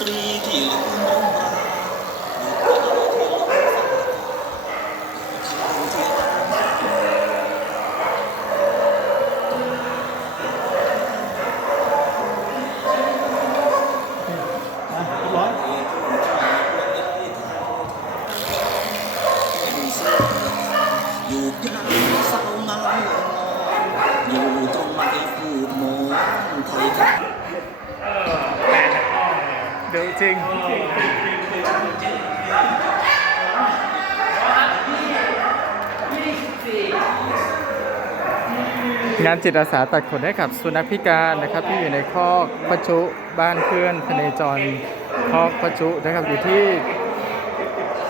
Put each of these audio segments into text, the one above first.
ตรีที่ลืมลมราอยู่ใกล้ที่ลมสาดทางที่ตามหาร้อยอยู่ยาก เดี๋ยวจริงงานจิตอาสาตัดขนให้กับสุนัขพิการนะครับที่อยู่ในคอกปะจุบ้านเพื่อนพเนจรคอกปะจุนะครับอยู่ที่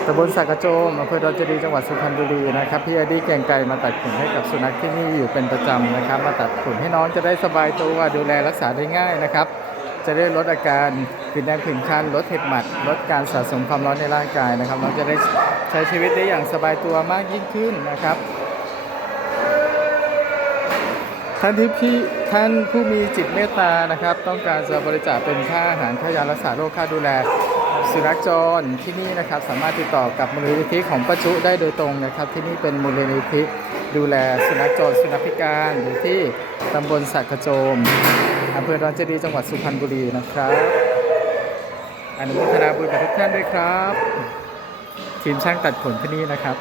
ตำบลสักกระโจมอำเภอดอนเจดีจังหวัดสุพรรณบุรีนะครับพี่อดีเก่งไก่มาตัดขนให้กับสุนัขที่นี่อยู่เป็นประจำนะครับ มาตัดขนให้น้องจะได้สบายตัวดูแลรักษาได้ง่ายนะครับ จะได้ลดอาการผื่นแดงผื่นคันลดเห็บหมัด ลดการสะสมความร้อนในร่างกายนะครับน้องจะได้ใช้ชีวิตได้อย่างสบายตัวมากยิ่งขึ้นนะครับ ท่านที่พี่ท่านผู้มีจิตเมตตานะครับ ต้องการจะบริจาคเป็นค่าอาหารค่ายารักษาโรคค่าดูแลสุนัขจรที่นี่นะครับสามารถติดต่อกับมูลนิธิของประจุได้โดยตรงนะครับ ที่นี่เป็นมูลนิธิดูแลสุนัขจรสุนัขพิการอยู่ที่ตำบลสักกระโจม อำเภอดอนเจดีจังหวัดสุพรรณบุรีนะครับ อนุโมทนาบุญกับทุกท่านด้วยครับ ทีมช่างตัดขนที่นี่นะครับ